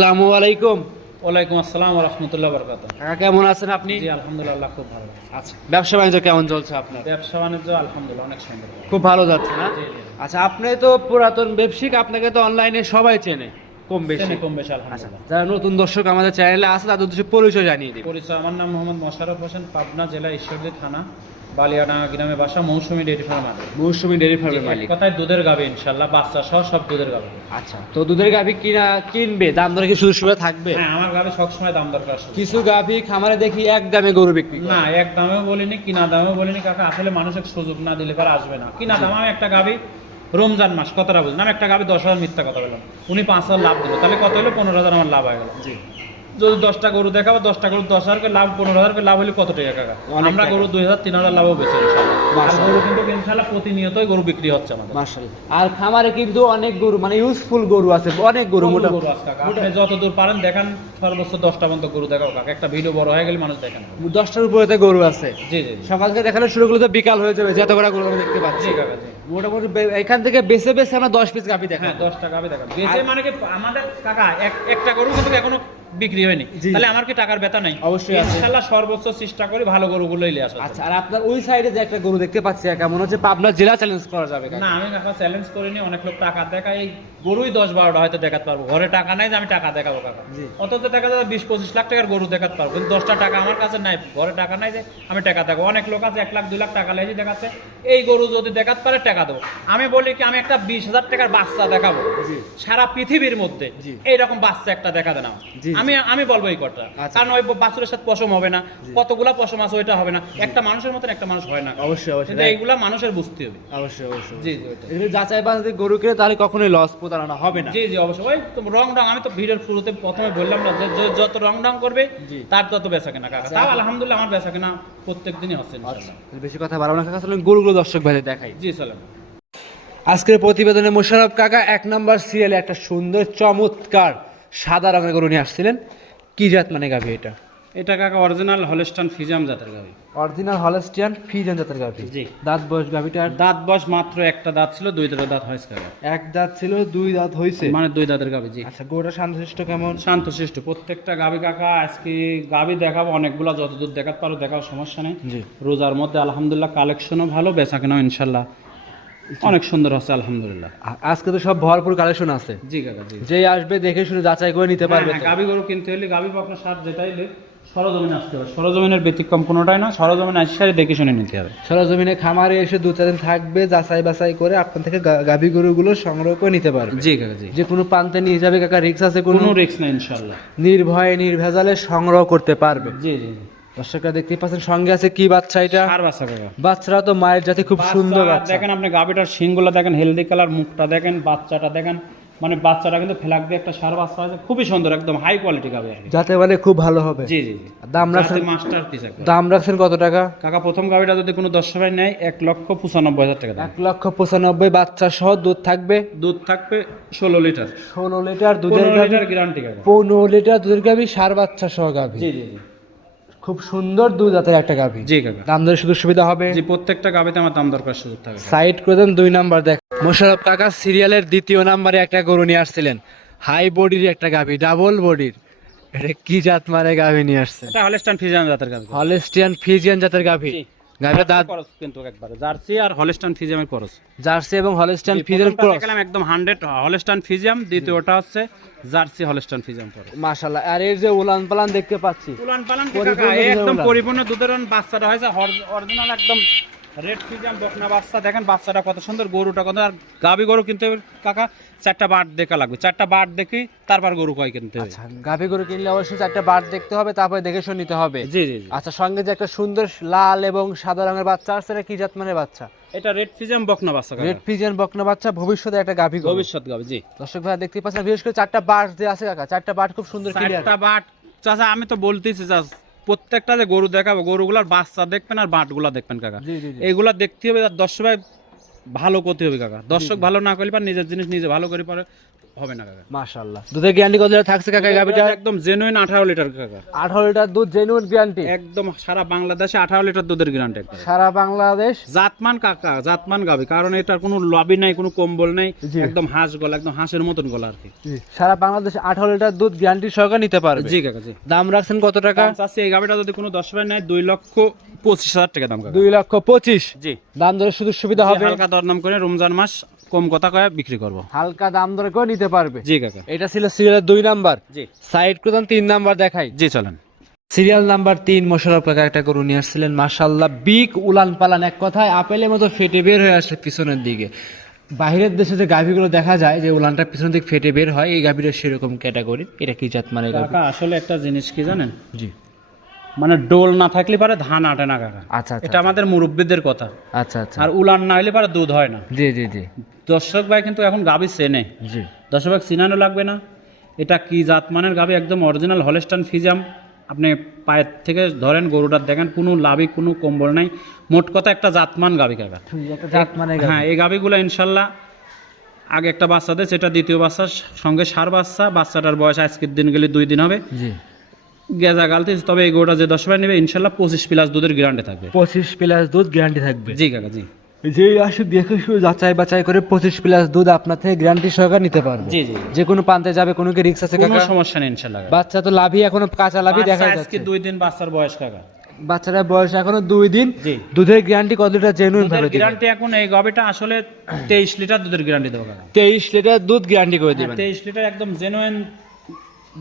আসসালামু আলাইকুম। ওয়ালাইকুম আসসালাম রহমতুল্লাহ বরকাত কাকা কেমন আছেন আপনি? জি আলহামদুলিল্লাহ খুব ভালো আচ্ছা ব্যবসা বাণিজ্য কেমন চলছে আপনার? ব্যবসা বাণিজ্য আলহামদুলিল্লাহ অনেক সুন্দর। খুব ভালো যাচ্ছে না। আচ্ছা আপনি তো পুরাতন ব্যবসায়িক আপনাকে তো অনলাইনে সবাই চেনে কম বেশি। কম বেশি আচ্ছা আলহামদুলিল্লাহ যারা নতুন দর্শক আমাদের চ্যানেলে আছে তাদের পরিচয় জানিয়ে দিন পরিচয় আমার নাম মোহাম্মদ মোশারফ হোসেন পাবনা জেলা ঈশ্বরদী থানা। বালিয়াডাঙ্গা গ্রামে বাসা মৌসুমী ডেয়ারি ফার্ম আছে মৌসুমী ডেয়ারি ফার্মের মালিক। কথায় দুধের গাবে ইনশাল্লাহ বাচ্চা সহ সব দুধের গাবে আচ্ছা তো দুধের গাভী কিনা কিনবে? দাম দরে কি সুযোগ সুবিধা থাকবে? হ্যাঁ আমার গাবে সবসময় দাম দরকার শুধু। কিছু গাভী খামারে দেখি এক দামে গরু বিক্রি না এক দামেও বলিনি কিনা দামেও বলিনি কাকা আসলে মানুষের সুযোগ না দিলে পরে আসবে না। কিনা দাম আমি একটা গাবি রমজান মাস কতটা আমি একটা গাবি দশ হাজার মিথ্যা কথা বললাম। উনি পাঁচ হাজার লাভ দিল। তাহলে কত হলো? পনেরো হাজার আমার লাভ হয়ে গেল। জি। যদি দশটা গরু দেখাবো দশটা গরু দশ হাজার লাভ পনেরো হাজার লাভ হলে কত টাকা কাকা? আমরা গরু দুই হাজার তিন হাজার লাভও বেশি। গরু কিন্তু ইনশাল্লাহ প্রতিনিয়তই গরু বিক্রি হচ্ছে আমাদের। মার্শাল্লাহ আর খামারে কিন্তু অনেক গরু মানে ইউজফুল গরু আছে অনেক গরু মোটা গরু আছে কাকা। আপনি যত দূর পারেন দেখান সর্বোচ্চ দশটা পর্যন্ত গরু দেখাও কাকা। একটা ভিডিও বড় হয়ে গেলে মানুষ দেখেন দশটার উপরে গরু আছে। জি জি জি। সকাল দেখালে শুরু করলে তো বিকাল হয়ে যাবে যত বড় গরু দেখতে পাচ্ছি। কাকা জি। মোটামুটি এখান থেকে বেছে বেছে আমরা দশ পিস গাভি হ্যাঁ দেখাবো দশ টাকা হবে দেখা মানে কি আমাদের কাকা একটা গরু কিন্তু এখনও বিক্রি হয়নি। তাহলে আমার কি টাকার বেতা নাই? অবশ্যই আছে। ইনশাল্লাহ সর্বোচ্চ চেষ্টা করি ভালো গরুগুলো এলে আসবে আচ্ছা আর আপনার ওই সাইডে যে একটা গরু দেখতে পাচ্ছি কেমন হচ্ছে পাবনা জেলা চ্যালেঞ্জ করা যাবে না আমি কাকা চ্যালেঞ্জ করিনি অনেক লোক টাকা দেখায়। এই গরুই দশ বারোটা হয়তো দেখাতে পারব। ঘরে টাকা নাই যে আমি টাকা দেখাবো কাকা। অথচ দেখা যাবে বিশ পঁচিশ লাখ টাকার গরু দেখাতে পারব। কিন্তু দশটা টাকা আমার কাছে নাই। ঘরে টাকা নাই যে আমি টাকা দেখাবো। অনেক লোক আছে এক লাখ দুই লাখ টাকা লেগে দেখাচ্ছে। এই গরু যদি দেখাতে পারে টাকা দেবো। আমি বলি কি আমি একটা বিশ হাজার টাকার বাচ্চা দেখাবো। সারা পৃথিবীর মধ্যে। এইরকম বাচ্চা একটা দেখা দেন। আমি আমি বলব এই কথা আচ্ছা। কারণ ওই বাছুরের সাথে পশম হবে না কতগুলা পশম আছে ওইটা হবে না। একটা মানুষের মতন একটা মানুষ হয় না। অবশ্যই অবশ্যই। এইগুলা মানুষের বুঝতে হবে। অবশ্যই অবশ্যই জি জি। যাচাই বাস যদি গরু কিনে তাহলে কখনোই লস প্রতারণা হবে না। জি জি অবশ্যই। ওই তো রং রং আমি তো ভিডিওর শুরুতে প্রথমে বললাম না যে যত রং রং করবে তার তত বেচা কেনা। কাকা আচ্ছা, তাও আলহামদুলিল্লাহ আমার বেচা কেনা প্রত্যেক দিনই হচ্ছে ইনশাআল্লাহ। বেশি কথা বাড়াবো না কাকা। চলুন গরুগুলো দর্শক ভাই দেখাই। জি চলেন। আজকের প্রতিবেদনে মোশারফ কাকা এক নম্বর সিরিয়ালে একটা সুন্দর চমৎকার সাদা রঙের গরু নিয়ে আসছিলেন। কি জাত মানে গাভি এটা? এটা কাকা অরিজিনাল হলেস্টান ফিজাম জাতের গাবি অরিজিনাল হলেস্টিয়ান ফিজন জাতের গাভি। জি। দাঁত বয়স গাভিটার? দাঁত বয়স মাত্র একটা দাঁত ছিল দুই দুটো দাঁত হয়েছে কাকা। এক দাঁত ছিল দুই দাঁত হয়েছে? মানে দুই দাঁতের গাবি জি। আচ্ছা গরুটা শান্তশিষ্ট কেমন? শান্তশিষ্ট প্রত্যেকটা গাবি কাকা আজকে গাবি দেখাবো অনেকগুলা যতদূর দেখাতে পারো দেখাও সমস্যা নেই। জি। রোজার মধ্যে আলহামদুলিল্লাহ কালেকশনও ভালো বেচা কেনাও ইনশাল্লাহ অনেক সুন্দর হচ্ছে আলহামদুলিল্লাহ। আজকে তো সব ভরপুর কালেকশন আছে। জি কাকা জি। যে আসবে দেখে শুনে যাচাই করে নিতে পারবে হ্যাঁ, তো। গাবি গরু কিনতে হলে গাবি পাকনা সার যেটাই সরজমিনে আসতে হবে। সরজমিনের ব্যতিক্রম কোনোটাই না সরজমিনে আসি সারে দেখে শুনে নিতে হবে। সরজমিনে খামারে এসে দু চার দিন থাকবে যাচাই বাছাই করে আপনার থেকে গা- গাভী গরুগুলো সংগ্রহ করে নিতে পারবে। জি কাকা জি। যে কোনো প্রান্তে নিয়ে যাবে কাকা রিক্স আছে কোনো? রিক্স নাই ইনশাল্লাহ নির্ভয়ে নির্ভেজালে সংগ্রহ করতে পারবে। জি জি জি। দর্শকরা দেখতেই পাচ্ছেন সঙ্গে আছে কি বাচ্চা এটা? সার বাচ্চা বাচ্চারা তো মায়ের জাতি খুব সুন্দর বাচ্চা। দেখেন আপনি গাবিটার শিংগুলো দেখেন হেলদি কালার মুখটা দেখেন বাচ্চাটা দেখেন। মানে বাচ্চাটা কিন্তু ফেলাক দিয়ে একটা সার বাচ্চা আছে খুবই সুন্দর একদম হাই কোয়ালিটি গাবি যাতে মানে খুব ভালো হবে। জি জি দাম রাখছেন মাস্টার পিস দাম রাখছেন কত টাকা? কাকা প্রথম গাবিটা যদি কোনো দশ সবাই নেয় এক লক্ষ পঁচানব্বই হাজার টাকা এক লক্ষ পঁচানব্বই বাচ্চা সহ দুধ থাকবে? দুধ থাকবে ষোলো লিটার। ষোলো লিটার দুধের লিটার গ্যারান্টি পনেরো লিটার দুধের গাভী সার বাচ্চা সহ গাভী। জি জি জি। খুব সুন্দর দুধ জাতের একটা গাভী। জি কাকা। দাম দরে সুযোগ সুবিধা হবে। জি প্রত্যেকটা গাভীতে আমার দাম দরকার সুযোগ থাকে। সাইড করে দেন দুই নাম্বার দেখ। মোশারফ কাকা সিরিয়ালের দ্বিতীয় নাম্বারে একটা গরু নিয়ে আসছিলেন। হাই বডির একটা গাভী ডাবল বডির এটা কি জাত মানে গাভী নিয়ে আসছে এটা হলস্টিয়ান ফিজিয়ান জাতের গাভী। হলস্টিয়ান ফিজিয়ান জাতের গাভী। গাভীর দাঁত খরচ কিন্তু একবারে। জার্সি আর হলস্টান ফিজিয়ামের খরচ। জার্সি এবং প্রথমটা একদম হান্ড্রেড হলস্টান ফিজিয়াম দ্বিতীয়টা হচ্ছে জার্সি হলস্টান ফিজিয়াম খরচ। মাশাআল্লাহ আর এই যে উলান পালান দেখতে পাচ্ছি। উলান পালান একদম। পরিপূর্ণ দুধের বাচ্চাটা হয়েছে অরিজিনাল একদম রেড ফিজিয়াম বকনা বাচ্চা দেখেন বাচ্চাটা কত সুন্দর গরুটা কত আর গরু কিনতে কাকা চারটা বাট দেখা লাগবে চারটা বাট দেখি তারপর গরু কয় কিনতে হবে। আচ্ছা গাভী গরু কিনলে অবশ্যই চারটা বার দেখতে হবে তারপরে দেখে শুনে নিতে হবে। জি জি আচ্ছা সঙ্গে যে একটা সুন্দর লাল এবং সাদা রঙের বাচ্চা আছে এটা কি জাত মানে বাচ্চা? এটা রেড ফিজিয়াম বকনা বাচ্চা রেড ফিজিয়ান বকনা বাচ্চা ভবিষ্যতে একটা গাভী গরু। ভবিষ্যৎ গাবি জি। দর্শক ভাই দেখতে পাচ্ছেন বিশেষ করে চারটা বাট যে আছে কাকা চারটা বাট খুব সুন্দর ক্লিয়ার চারটা বাট চাচা আমি তো বলতেছি চাচ প্রত্যেকটা যে গরু দেখাবো গরুগুলার বাচ্চা দেখবেন আর বাটগুলা দেখবেন কাকা। এইগুলা দেখতে হবে আর দশ ভালো করতে হবে কাকা। দর্শক ভালো না করলে পারে নিজের জিনিস নিজে ভালো করে পারে হবে না কাকা। মাশাআল্লাহ। দুধের গ্যারান্টি কত লিটার থাকছে কাকা গাভিটা? একদম জেনুইন আঠারো লিটার কাকা। আঠারো লিটার দুধ জেনুইন গ্যারান্টি একদম সারা বাংলাদেশে আঠারো লিটার দুধের গ্যারান্টি সারা বাংলাদেশ? জাতমান কাকা জাতমান গাবি কারণ এটার কোনো লবি নাই কোনো কম্বল নাই একদম হাঁস গলা একদম হাঁসের মতন গলা আর কি। সারা বাংলাদেশ আঠারো লিটার দুধ গ্যারান্টি সহকারে নিতে পারবে? জি কাকা জি। দাম রাখছেন কত টাকা? এই গাবিটা যদি কোনো দশ ভাই নেয় দুই লক্ষ পঁচিশ হাজার টাকা দাম কাকা। দুই লক্ষ পঁচিশ? জি। দাম দরে সুযোগ সুবিধা হবে। হালকা দরদাম করে রমজান মাস কম কথা কয়ে বিক্রি করব। হালকা দাম দরে করে নিতে পারবে। জি কাকা। এটা ছিল সিরিয়ালের দুই নাম্বার। জি। সাইড প্রধান তিন নাম্বার দেখাই। জি চলেন। সিরিয়াল নাম্বার তিন মোশারফ কাকা একটা গরু নিয়ে আসছিলেন। মার্শাল্লাহ বিগ উলান পালান এক কথায় আপেলের মতো ফেটে বের হয়ে আসছে পিছনের দিকে। বাইরের দেশে যে গাভীগুলো দেখা যায় যে উলানটা পিছনের দিকে ফেটে বের হয় এই গাভীটা সেরকম ক্যাটাগরি এটা কি জাত মানে আসলে একটা জিনিস কি জানেন? জি। মানে ডোল না থাকলে পারে ধান আটে না কাকা। আচ্ছা আচ্ছা এটা আমাদের মুরব্বীদের কথা। আচ্ছা আচ্ছা। আর উলান না হলে পারে দুধ হয় না। জি জি জি। দর্শক ভাই কিন্তু এখন গাবি চেনে। জি। দর্শক ভাই চিনানো লাগবে না। এটা কি জাত মানের গাবি? একদম অরিজিনাল হলেস্টান ফিজাম আপনি পায়ের থেকে ধরেন গরুটার দেখেন কোনো লাভই কোনো কম্বল নাই। মোট কথা একটা জাতমান গাবি কাকা। হ্যাঁ এই গাবিগুলো ইনশাল্লাহ আগে একটা বাচ্চা দেয় সেটা দ্বিতীয় বাচ্চার সঙ্গে সার বাচ্চা। বাচ্চাটার বয়স আজকের দিন গেলে দুই দিন হবে। গেজা গালতে তবে এই গরুটা যে দশ ভাই নেবে ইনশাল্লাহ পঁচিশ প্লাস দুধের গ্যারান্টি থাকবে। পঁচিশ প্লাস দুধ গ্যারান্টি থাকবে। জি কাকা জি। যে আসে দেখে শুধু যাচাই বাছাই করে পঁচিশ প্লাস দুধ আপনার থেকে গ্যারান্টি সহকারে নিতে পারবে। জি জি যে কোনো প্রান্তে যাবে কোনো কি রিক্স আছে কাকা? সমস্যা নেই ইনশাল্লাহ বাচ্চা তো লাভই এখনও কাঁচা লাভই দেখা যাচ্ছে। আজকে দুই দিন বাচ্চার বয়স কাকা। বাচ্চারা বয়স এখনও দুই দিন। দুধের গ্যারান্টি কত লিটার জেনুইন ভাবে গ্যারান্টি এখন এই গবেটা আসলে তেইশ লিটার দুধের গ্যারান্টি দেবো কাকা। তেইশ লিটার দুধ গ্যারান্টি করে দিবেন। তেইশ লিটার একদম জেনুইন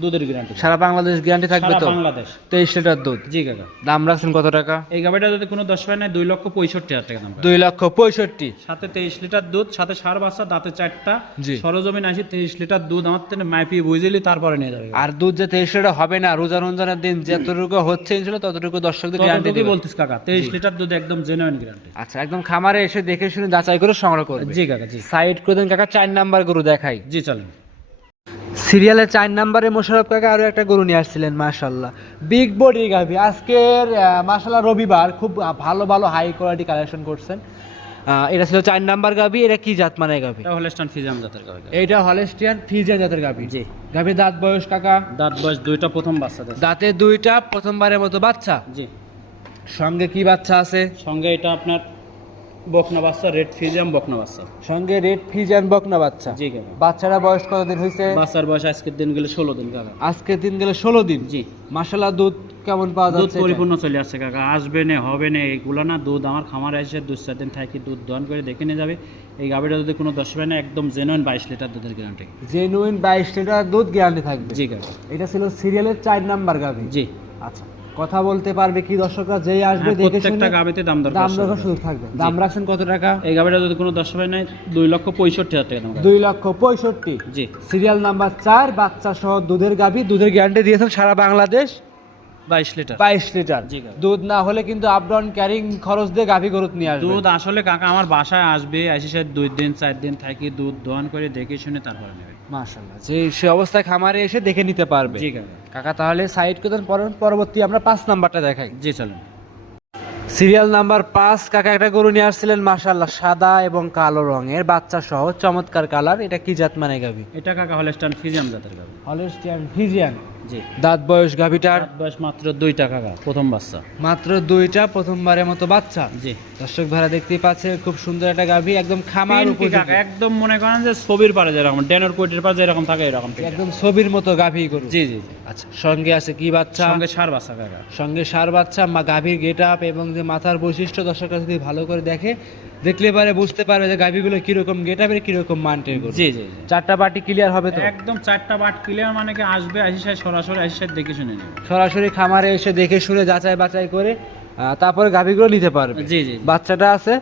দুধের গ্যারান্টি সারা বাংলাদেশ গ্যারান্টি থাকবে তো? বাংলাদেশ। তেইশ লিটার দুধ? জি কাকা। দাম রাখছেন কত টাকা? এই গাবিটা যদি কোনো দশ পায় দুই লক্ষ পঁয়ষট্টি হাজার টাকা দাম দুই লক্ষ পঁয়ষট্টি। সাথে তেইশ লিটার দুধ সাথে সার বাচ্চা দাঁতে চারটা। সরজমিন আসি তেইশ লিটার দুধ আমার থেকে মাইপি বুঝলি তারপরে নিয়ে যাবে। আর দুধ যে তেইশ লিটার হবে না রোজা রমজানের দিন যতটুকু হচ্ছে ইনশাল্লাহ ততটুকু দর্শকদের গ্যারান্টি দেবে। বলতিস কাকা তেইশ লিটার দুধ একদম জেনুইন গ্যারান্টি আচ্ছা একদম খামারে এসে দেখে শুনে যাচাই করে সংগ্রহ করবে। জি কাকা জি। সাইড করে দেন কাকা চার নাম্বার গরু দেখাই। জি চলেন। সিরিয়ালে চার নাম্বারে মোশারফ কাকা আরও একটা গরু নিয়ে আসছিলেন মাশাল্লাহ বিগ বডি গাভি। আজকের মাশাল্লাহ রবিবার খুব ভালো ভালো হাই কোয়ালিটি কালেকশন করছেন। এটা ছিল চার নাম্বার গাভি। এটা কি জাত মানে গাভি? এটা হলে স্টান ফিজাম জাতের কাকা। এইটা হলেস্টিয়ান ফিজিয়ান জাতের গাভি। জি। গাভি দাঁত বয়স কাকা? দাঁত বয়স দুইটা প্রথম বাচ্চা দাঁতে দুইটা প্রথমবারের মতো বাচ্চা? জি। সঙ্গে কি বাচ্চা আছে? সঙ্গে এটা আপনার বকনা বাচ্চা রেড ফিজাম বকনা বাচ্চা সঙ্গে রেড ফিজিয়ান বকনা বাচ্চা জি কাকা। বাচ্চারা বয়স কতদিন হয়েছে বাচ্চার বয়স আজকের দিন গেলে ষোলো দিন কাকা। আজকে দিন গেলে ষোলো দিন? জি। মাসাল্লাহ দুধ কেমন পাওয়া দুধ যাচ্ছে? পরিপূর্ণ চলে আসছে কাকা। আসবে না হবে না এইগুলো না দুধ আমার খামারে এসে দু চার দিন থাকি দুধ দহন করে দেখে নিয়ে যাবে। এই গাভিটা যদি কোনো দশ না একদম জেনুইন বাইশ লিটার দুধের গ্যারান্টি জেনুইন বাইশ লিটার দুধ গ্যারান্টি থাকবে। জি কাকা। এটা ছিল সিরিয়ালের চার নাম্বার গাভি। জি। আচ্ছা। কথা বলতে পারবে কি দর্শকরা যেই আসবে হ্যাঁ, দেখে প্রত্যেকটা শুনে গাভিতে দাম দর দাম দরকার শুধু থাকবে। দাম রাখছেন কত টাকা? এই গাভিটা যদি কোনো দর্শক পায় নাই দুই লক্ষ পঁয়ষট্টি হাজার টাকা দাম। দুই লক্ষ পঁয়ষট্টি। জি। সিরিয়াল নাম্বার চার বাচ্চা সহ দুধের গাভি দুধের গ্যারান্টি দিয়েছেন সারা বাংলাদেশ। বাইশ লিটার। বাইশ লিটার। দুধ না হলে কিন্তু আপ ডাউন ক্যারিং খরচ দিয়ে গাভি গরুত নিয়ে আসবে। দুধ আসলে কাকা আমার বাসায় আসবে এসে দুই দিন চার দিন থাকি দুধ দহন করে দেখে শুনে তারপরে নেবে। মাশাল্লাহ যে সে অবস্থায় খামারে এসে দেখে নিতে পারবে। জি কাকা। তাহলে সাইড করে দেন, পরবর্তী আমরা পাঁচ নাম্বারটা দেখাই। জি চলেন। সিরিয়াল নাম্বার পাঁচ কাকা একটা গরু নিয়ে আসছিলেন মাশাল্লাহ সাদা এবং কালো রঙের বাচ্চা সহ চমৎকার কালার এটা কি জাত মানে গাবি এটা কাকা হলেস্টান ফিজিয়ান জাতের গাবি হলেস্টিয়ান ফিজিয়ান। দাঁত বয়স গাভিটার? বয়স মাত্র দুইটা কাকা প্রথম বাচ্চা। মাত্র দুইটা প্রথমবারের মতো বাচ্চা? জি। দর্শক ভাড়া দেখতেই পাচ্ছে খুব সুন্দর একটা গাভি একদম খামার উপযোগী। একদম মনে করেন যে ছবির পারে যেরকম ডেনের কোটির পারে যেরকম থাকে এরকম। একদম ছবির মতো গাভি গরু। জি জি আচ্ছা সঙ্গে আছে কি বাচ্চা? সঙ্গে সার বাচ্চা কাকা সঙ্গে সার বাচ্চা মা গাভীর গেট আপ এবং যে মাথার বৈশিষ্ট্য দর্শকরা যদি ভালো করে দেখে দেখলে পারে বুঝতে পারবে যে গাভীগুলো কীরকম গেট আপের কীরকম মানটে করবে জি জি জি। চারটা বাটি ক্লিয়ার হবে তো? একদম চারটা বাট ক্লিয়ার মানে কি আসবে আসি সাহেব সরাসরি আসি সাহেব দেখে শুনে নেবে। সরাসরি খামারে এসে দেখে শুনে যাচাই বাছাই করে আহ, তারপরে গাভীগুলো নিতে পারবে। জি জি। বাচ্চাটা আছে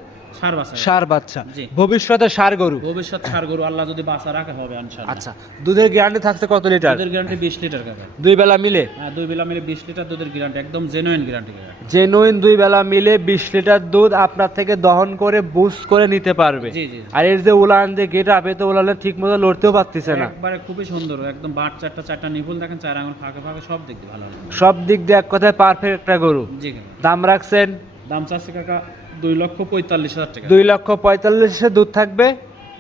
সার বাচ্চা। ভবিষ্যতে সার গরু। ভবিষ্যৎ সার গরু আল্লাহ যদি বাচ্চা রাখে হবে ইনশাআল্লাহ। আচ্ছা দুধের গ্যারান্টি থাকছে কত লিটার দুধের গ্যারান্টি বিশ লিটার কাকা। দুই বেলা মিলে? হ্যাঁ দুই বেলা মিলে বিশ লিটার দুধের গ্যারান্টি একদম জেনুইন গ্যারান্টি কাকা। জেনুইন দুই বেলা মিলে বিশ লিটার দুধ আপনার থেকে দহন করে বুস্ট করে নিতে পারবে। জি জি আর এর যে উলান যে গেট আপে তো উলানে ঠিক মতো লড়তেও পারতেছে না। একবারে খুবই সুন্দর একদম বাট চারটা চারটা নিপুল দেখেন চার আঙুল ফাঁকে ফাঁকে সব দেখতে ভালো সব দিক দিয়ে এক কথায় পারফেক্ট একটা গরু। জি দাম রাখছেন? দাম চাচ্ছে কাকা দুই লক্ষ পঁয়তাল্লিশ হাজার টাকা। দুই লক্ষ পঁয়তাল্লিশে দুধ থাকবে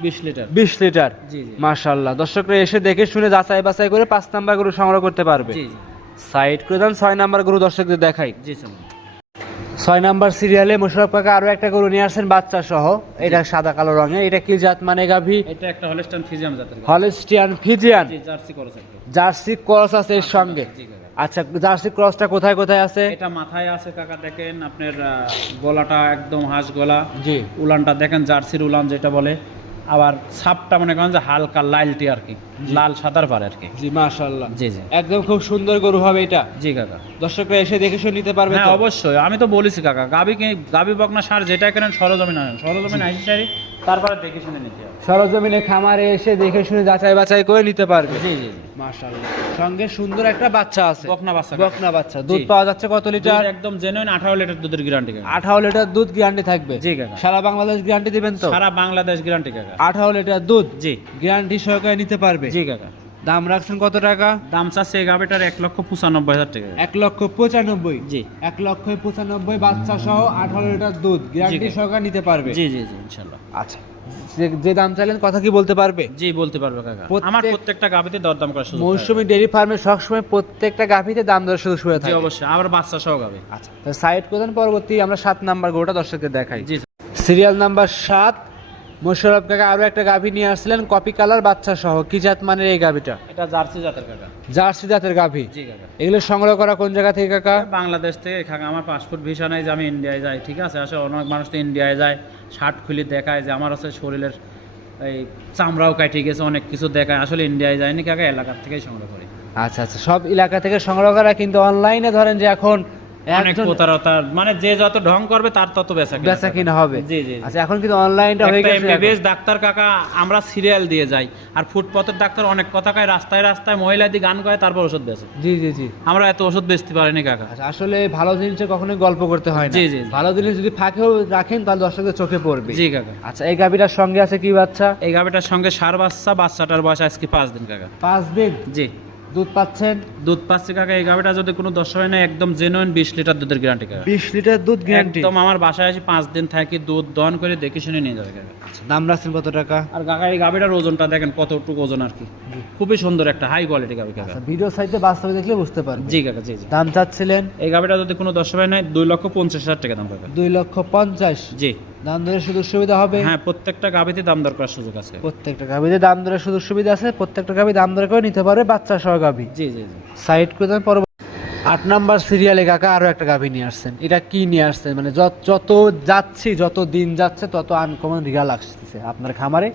বিশ লিটার। বিশ লিটার? মাশাল্লাহ দর্শকরা এসে দেখে শুনে যাচাই বাছাই করে পাঁচ নাম্বার গরু সংগ্রহ করতে পারবে। সাইড করে দেন ছয় নাম্বার গরু দর্শকদের দেখাই। জি ছয় নাম্বার সিরিয়ালে মোশারফ কাকা আরও একটা গরু নিয়ে আসছেন বাচ্চা সহ এটা সাদা কালো রঙের এটা কি জাত মানে গাভী? এটা একটা হলেস্টান ফিজিয়াম জাতের। Holstein Friesian. জার্সি করস একটা। জার্সি ক্রস আছে এর সঙ্গে। আচ্ছা জার্সি ক্রসটা কোথায় কোথায় আছে? এটা মাথায় আছে কাকা দেখেন আপনার গলাটা একদম হাঁস গলা। জি। উলানটা দেখেন জার্সির উলান যেটা বলে। আবার ছাপটা মনে করেন যে হালকা লালটি আর কি লাল সাদার পারে আর কি। জি মাশাল্লাহ জি জি। একদম খুব সুন্দর গরু হবে এটা। জি কাকা। দর্শকরা এসে দেখে শুনে নিতে পারবে হ্যাঁ অবশ্যই। আমি তো বলেছি কাকা গাবি গাবি বকনা সার যেটা কেনেন সরজমিন আনেন। সরজমিন আইসি সারি তারপরে দেখে শুনে নিতে হবে। সরজমিনে খামারে এসে দেখে শুনে যাচাই বাছাই করে নিতে পারবে। জি জি মাশাআল্লাহ। সঙ্গে সুন্দর একটা বাচ্চা আছে। বকনা বাচ্চা। বকনা বাচ্চা। দুধ পাওয়া যাচ্ছে কত লিটার? একদম জেনুইন আঠারো লিটার দুধের গ্যারান্টি কাকা। আঠারো লিটার দুধ গ্যারান্টি থাকবে। জি কাকা। সারা বাংলাদেশ গ্যারান্টি দিবেন তো? সারা বাংলাদেশ গ্যারান্টি কাকা। আঠারো লিটার দুধ জি। গ্যারান্টি সহকারে নিতে পারবে। জি কাকা। দাম রাখছেন কত টাকা? দাম চাচ্ছে এই এক লক্ষ পঁচানব্বই হাজার টাকা। এক লক্ষ পঁচানব্বই? জি। এক লক্ষ পঁচানব্বই বাচ্চা সহ আঠারো লিটার দুধ। গ্যারান্টি। সহকারে নিতে পারবে? জি জি জি ইনশাল্লাহ। আচ্ছা। যে- দাম চাইলেন কথা কি বলতে পারবে? জি বলতে পারবে কাকা। আমার প্রত্যেকটা গাবিতে দরদাম করার সুযোগ মৌসুমী ডেয়ারি ফার্মে সবসময় প্রত্যেকটা গাভিতে দাম দর শুধু শুয়ে থাকে। জি অবশ্যই। আমার বাচ্চা সহ গাবে আচ্ছা। সাইড প্রদান পরবর্তী আমরা সাত নাম্বার গোটা দর্শকদের দেখাই। জি সিরিয়াল নাম্বার সাত মোশারফ কাকা আরও একটা গাভী নিয়ে আসছিলেন কপি কালার বাচ্চা সহ। কি জাত মানের এই গাভীটা? এটা জার্সি জাতের কাকা। জার্সি জাতের গাভী? জি কাকা। এগুলো সংগ্রহ করা কোন জায়গা থেকে কাকা? বাংলাদেশ থেকে কাকা আমার পাসপোর্ট ভিসা নাই যে আমি ইন্ডিয়ায় যাই ঠিক আছে? আসলে অনেক মানুষ তো ইন্ডিয়ায় যায় শার্ট খুলে দেখায় যে আমার হচ্ছে শরীরের এই চামড়াও কাটি গেছে অনেক কিছু দেখায়। আসলে ইন্ডিয়ায় যায়নি কাকা এলাকার থেকেই সংগ্রহ করি। আচ্ছা আচ্ছা সব এলাকা থেকে সংগ্রহ করা কিন্তু অনলাইনে ধরেন যে এখন অনেক প্রতারতা মানে যে যত ঢং করবে তার তত বেচা বেচা কিনা হবে। জি জি আচ্ছা এখন কিন্তু অনলাইনটা হয়ে গেছে এমবিবিএস ডাক্তার কাকা আমরা সিরিয়াল দিয়ে যাই। আর ফুটপথের ডাক্তার অনেক কথা কয় রাস্তায় রাস্তায় মহিলা দিয়ে গান করে তারপর ওষুধ বেচে। জি জি জি। আমরা এত ওষুধ বেচতে পারিনি কাকা। আচ্ছা আসলে ভালো জিনিসে কখনোই গল্প করতে হয় না। জি, জি। ভালো জিনিস যদি ফাঁকেও রাখেন তাহলে দর্শকদের চোখে পড়বে। জি কাকা। আচ্ছা এই গাভীটার সঙ্গে আছে কি বাচ্চা? এই গাভিটার সঙ্গে সার বাচ্চা বাচ্চাটার বয়স আজকে পাঁচ দিন কাকা। পাঁচ দিন? জি। দুধ পাচ্ছেন? দুধ পাচ্ছে কাকা এই গাভিটা যদি কোনো দশ হয় না একদম জেনুইন বিশ লিটার দুধের গ্যারান্টি কাকা। বিশ লিটার দুধ গ্যারান্টি একদম আমার বাসায় আসি পাঁচ দিন থাকি দুধ দহন করে দেখে শুনে নিয়ে যাবে কাকা। দাম রাখছেন কত টাকা? আর কাকা এই গাভিটার ওজনটা দেখেন কতটুকু ওজন আর কি। খুবই সুন্দর একটা হাই কোয়ালিটি গাভি কাকা। আচ্ছা ভিডিও সাইটে বাস্তবে দেখলে বুঝতে পারবে জি কাকা জি জি। দাম চাচ্ছিলেন? এই গাভিটা যদি কোনো দশ হয় নাই দুই লক্ষ পঞ্চাশ হাজার টাকা দাম কাকা। দুই লক্ষ পঞ্চাশ। জি। দাম দরের সুযোগ সুবিধা হবে? হ্যাঁ প্রত্যেকটা দাম দর করার সুযোগ আছে। প্রত্যেকটা দাম দরের সুযোগ সুবিধা আছে প্রত্যেকটা দাম দরে করে নিতে পারবে বাচ্চা সহ গাভী। জি জি জি। সাইড করে দেন পরবর্তী আট নাম্বার সিরিয়ালে কাকা আরও একটা গাভী নিয়ে আসছেন। এটা কি নিয়ে আসছেন? মানে যত- যত যাচ্ছি যত দিন যাচ্ছে তত আনকমন রিয়াল আসতেছে। আপনার খামারে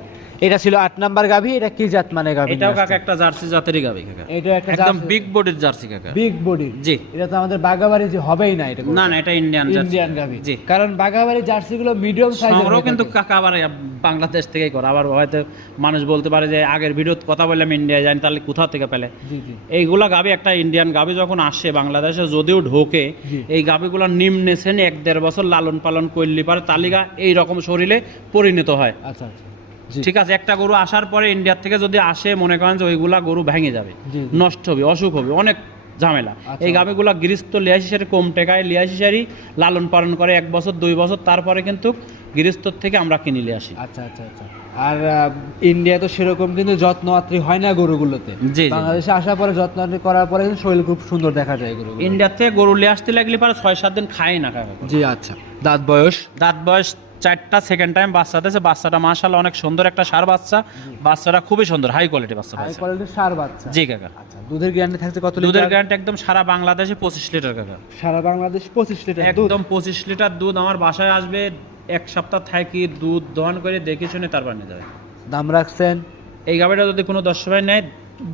এটা ছিল আট নাম্বার গাভী এটা কি জাত মানে গাভী? এটাও কাকা একটা জার্সি জাতেরই গাভি কাকা। এটা একটা একদম বিগ বডির জার্সি কাকা। বিগ বডি জি। এটা তো আমাদের বাগাবাড়ি যে হবেই না এটা না না এটা ইন্ডিয়ান জার্সি। ইন্ডিয়ান গাভী। জি। কারণ বাগাবাড়ি জার্সি গুলো মিডিয়াম সাইজের সংগ্রহ কিন্তু কাকা আবার বাংলাদেশ থেকেই করে। আবার হয়তো মানুষ বলতে পারে যে আগের ভিডিও কথা বললাম ইন্ডিয়ায় যাই তাহলে কোথা থেকে পেলে? জি জি। এইগুলা গাবি একটা ইন্ডিয়ান গাবি যখন আসে বাংলাদেশে যদিও ঢোকে এই গাবিগুলো নিম্নে শ্রেণি এক দেড় বছর লালন পালন করলে পারে তালিকা এই রকম শরীরে পরিণত হয়। আচ্ছা আচ্ছা। ঠিক আছে একটা গরু আসার পরে ইন্ডিয়ার থেকে যদি আসে মনে করেন যে ওইগুলা গরু ভেঙে যাবে। নষ্ট হবে অসুখ হবে অনেক ঝামেলা। আচ্ছা। এই গাবিগুলা গৃহস্থ লিয়াশি সারি কম টেকায় লিয়াশি সারি লালন পালন করে এক বছর দুই বছর তারপরে কিন্তু গৃহস্থর থেকে আমরা কিনে নিয়ে আসি। আচ্ছা আচ্ছা আচ্ছা। আর ইন্ডিয়া তো সেরকম কিন্তু যত্নআত্রি হয় না গরুগুলোতে। বাংলাদেশে আসার পরে যত্নআত্রি করার পরে কিন্তু শরীর খুব সুন্দর দেখা যায় গরু ইন্ডিয়ার থেকে গরু লিয়ে আসতে লাগলে পারে ছয় সাত দিন খায় না কাকা জি আচ্ছা। দাঁত বয়স? দাঁত বয়স চারটা সেকেন্ড টাইম বাচ্চা দিয়েছে। বাচ্চাটা মাশাআল্লাহ অনেক সুন্দর একটা সার বাচ্চা। বাচ্চাটা খুবই সুন্দর হাই কোয়ালিটি বাচ্চা হাই কোয়ালিটির সার বাচ্চা। জি কাকা। আচ্ছা দুধের গ্যারান্টি থাকছে কত লিটার? দুধের গ্যারান্টি একদম সারা বাংলাদেশে পঁচিশ লিটার কাকা। সারা বাংলাদেশ পঁচিশ লিটার দুধ? একদম পঁচিশ লিটার দুধ আমার বাসায় আসবে এক সপ্তাহ থাকি দুধ দহন করে দেখে শুনে তারপর নিয়ে যাবে। দাম রাখছেন? এই গাড়িটা যদি কোনো দশ ভাই নেয়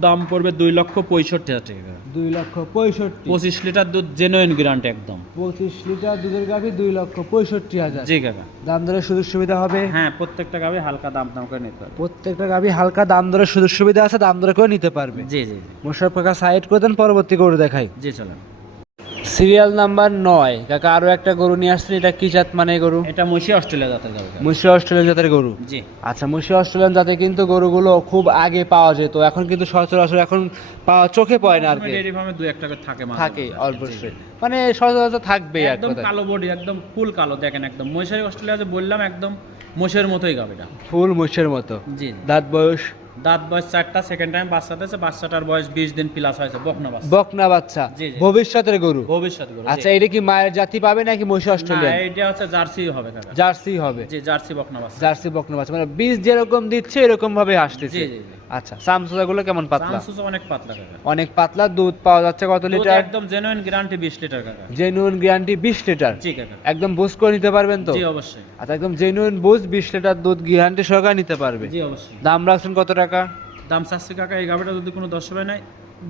দাম পড়বে দুই লক্ষ পঁয়ষট্টি হাজার টাকা। দুই লক্ষ পঁয়ষট্টি। পঁচিশ লিটার দুধ জেনুইন গ্রান্ট একদম। পঁচিশ লিটার দুধের গাভি দুই লক্ষ পঁয়ষট্টি হাজার। জি কাকা। দাম দরের সুযোগ সুবিধা হবে? হ্যাঁ প্রত্যেকটা গাভী হালকা দাম দাম করে নিতে পারবে। প্রত্যেকটা গাভি হালকা দাম দরের সুযোগ সুবিধা আছে দাম দরে করে নিতে পারবে। জি জি জি। মোশারফ কাকা সাইড করে দেন পরবর্তী গরু দেখাই। জি চলেন। সিরিয়াল নাম্বার নয়। কাকা আরও একটা গরু নিয়ে আসছেন এটা কি জাত মানে গরু? এটা মসি অস্ট্রেলিয়া জাতের কাকা। মুশি অস্ট্রেলিয়ান জাতের গরু? জি। আচ্ছা মুশি অস্ট্রেলিয়ান জাতে কিন্তু গরুগুলো খুব আগে পাওয়া যেত। এখন কিন্তু সচরাচর এখন পাওয়া চোখে পড়ে না আর কি। ডেয়ারি ফার্মে দু এক টাকা থাকে থাকে। অবশ্যই মানে সচরাচর থাকবেই একদম কালো বডি একদম ফুল কালো দেখেন একদম। মহিষারি অস্ট্রেলিয়া যে বললাম একদম মোষের মতোই গাবিটা ফুল মুশের মতো। জি। দাঁত বয়স দাঁত বয়স চারটা সেকেন্ড টাইম বাচ্চা দিয়েছে বাচ্চাটার বয়স বিশ দিন প্লাস হয়েছে বকনা বাচ্চা। বকনা বাচ্চা। ভবিষ্যতের গরু? ভবিষ্যৎ গরু, আচ্ছা এটা কি মায়ের জাতি পাবে নাকি মহিষা অস্ট্রেলিয়ান? এইটা হচ্ছে জার্সি হবে কাকা জার্সি হবে। জি জার্সি বকনা বাচ্চা। জার্সি বকনা বাচ্চা মানে বীজ যেরকম দিচ্ছে এরকম ভাবে আসতেছে। আচ্ছা গুলো কেমন পাতলা? অনেক পাতলা কাকা অনেক পাতলা দুধ পাওয়া যাচ্ছে কত লিটার? একদম জেনুইন গ্যারান্টি বিশ লিটার কাকা। জেনুইন গ্যারান্টি বিশ লিটার? জি কাকা। একদম বুঝ করে নিতে পারবেন তো? জি অবশ্যই। আচ্ছা একদম জেনুইন বুঝ বিশ লিটার দুধ গ্যারান্টি সহকারে নিতে পারবে। জি অবশ্যই। দাম রাখছেন কত টাকা? দাম চাচ্ছি কাকা এই গাভিটা যদি কোনো দশ হবে নাই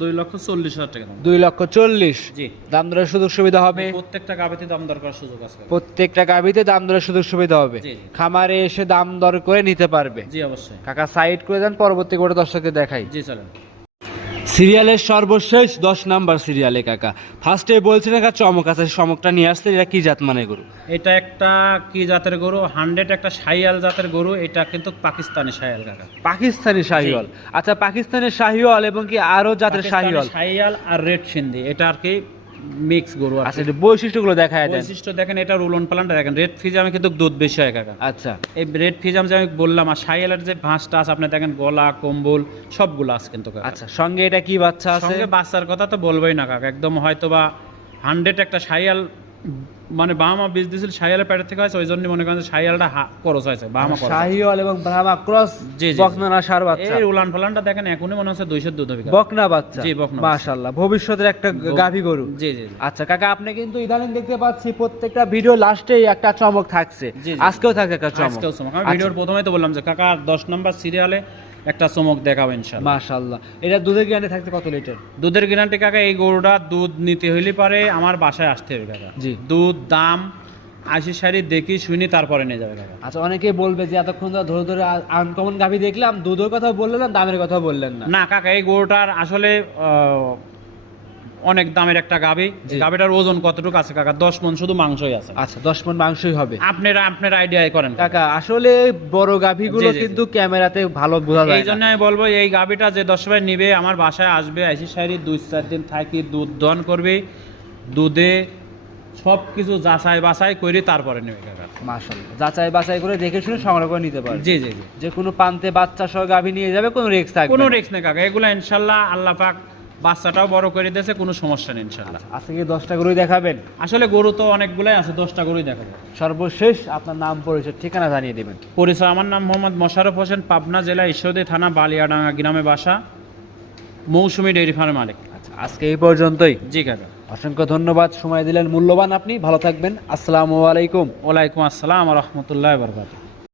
দুই লক্ষ চল্লিশ হাজার টাকা দুই লক্ষ চল্লিশ? জি। দাম দরের সুযোগ সুবিধা হবে? প্রত্যেকটা গাভিতে দাম দরকার সুযোগ আছে প্রত্যেকটা গাভিতে দাম দরের সুযোগ সুবিধা হবে। খামারে এসে দাম দর করে নিতে পারবে? জি অবশ্যই। কাকা সাইড করে দেন পরবর্তী করে দর্শককে দেখাই। জি চলেন। সিরিয়ালের সর্বশেষ দশ নাম্বার সিরিয়ালে কাকা। ফার্স্টে বলছেন কাকা চমক আছে চমকটা নিয়ে আসছে এটা কি জাত মানে গরু? এটা একটা কি জাতের গরু? হান্ড্রেড একটা শাহিয়াল জাতের গরু এটা কিন্তু পাকিস্তানি শাহিয়াল কাকা। পাকিস্তানি শাহিওয়াল। আচ্ছা পাকিস্তানের শাহিওয়াল এবং কি আরও জাতের শাহিওয়াল? শাহিয়াল সাইয়াল আর রেড সিন্ধি এটা আর কি মিক্স গরু আচ্ছা। এটা বৈশিষ্ট্যগুলো দেখায় দেন। বৈশিষ্ট্য দেখেন এটা রুলন পালানটা দেখেন। রেড ফিজামে কিন্তু দুধ বেশি হয় কাকা। আচ্ছা। এই রেড ফিজাম যে আমি বললাম আর সাইয়ালের যে ভাঁজটা আছে আপনি দেখেন গলা কম্বল সবগুলো আছে কিন্তু কাকা। আচ্ছা সঙ্গে এটা কি বাচ্চা আছে? সঙ্গে বাচ্চার কথা তো বলবোই না কাকা। একদম হয়তো বা হান্ড্রেড একটা সাইয়াল মানে বাহামা বীজ দিয়েছিল সাইয়ালের প্যাটের থেকে হয়েছে ওই জন্য মনে করেন হা- খরচ হয়েছে হয়েছে। শাহিওয়াল এবং ব্রাহ্মা ক্রস জি, জি, বকনা না সার বাচ্চা। এই উলান ফালানটা দেখেন এখনই মনে হচ্ছে দুইশো দুধ হবে। বকনা বাচ্চা। জি, বকনা মাশাআল্লাহ ভবিষ্যতের একটা গাভী গরু। জি জি। আচ্ছা কাকা আপনি কিন্তু ইদানিং দেখতে পাচ্ছি প্রত্যেকটা ভিডিও লাস্টেই একটা চমক থাকছে। আজকেও থাকে একটা চমক আজকেও চমক। আমি আচ্ছা। ভিডিওর প্রথমেই তো বললাম যে কাকা দশ নম্বর সিরিয়ালে একটা চমক দেখাবো ইনশাল্লাহ মাশাআল্লাহ। এটা দুধের গ্যারান্টি থাকতে কত লিটার? দুধের গ্যারান্টি কাকা এই গরুটা দুধ নিতে হইলে পারে আমার বাসায় আসতে হবে কাকা। জি। দুধ দাম আশি সারি দেখি শুনি তারপরে নিয়ে যাবে কাকা। আচ্ছা অনেকেই বলবে যে এতক্ষণ ধরে ধরে ধরে আনকমন গাভী দেখলাম দুধের কথা বললেন না দামের কথা বললেন না। না কাকা এই গরুটার আসলে অনেক দামের একটা গাবি। গাবিটার ওজন কতটুকু আছে কাকা দশ মন শুধু মাংসই আছে আচ্ছা দশ মন মাংসই হবে আপনারা আপনার আইডিয়াই করেন কাকা। আসলে বড় গাভীগুলো। কিন্তু ক্যামেরাতে ভালো বোঝা যায় এই জন্য আমি বলব এই গাবিটা যে দশ ভাই নিবে আমার বাসায় আসবে আইসি সাইরি দুই চার দিন থাকি দুধ দন করবে দুধে সব কিছু যাচাই বাছাই করে তারপরে নেবে কাকা মাশাআল্লাহ যাচাই বাছাই করে দেখে শুনে সংগ্রহ করে নিতে পারবে জি জি জি যে কোনো পান্তে বাচ্চা সহ গাভী নিয়ে যাবে কোনো রিস্ক থাকবে কোনো। রিস্ক নেই কাকা এগুলো ইনশাল্লাহ আল্লাহ পাক বাচ্চাটাও বড় করে দিয়েছে কোনো সমস্যা নেই ইনশাল্লাহ আজকে কি দশটা গরুই দেখাবেন? আসলে গরু তো অনেকগুলাই আছে দশটা গরুই দেখাবো। সর্বশেষ আপনার নাম পরিচয় ঠিকানা জানিয়ে দেবেন। পরিচয় আমার নাম মোহাম্মদ মোশারফ হোসেন পাবনা জেলা ঈশ্বরদী থানা বালিয়াডাঙ্গা গ্রামে বাসা মৌসুমি ডেয়ারি ফার্মের মালিক। আচ্ছা আজকে এই পর্যন্তই। জি কাকা। অসংখ্য ধন্যবাদ সময় দিলেন মূল্যবান আপনি ভালো থাকবেন আসসালামু আলাইকুম। ওয়ালাইকুম আসসালাম রহমতুল্লাহ বরকাত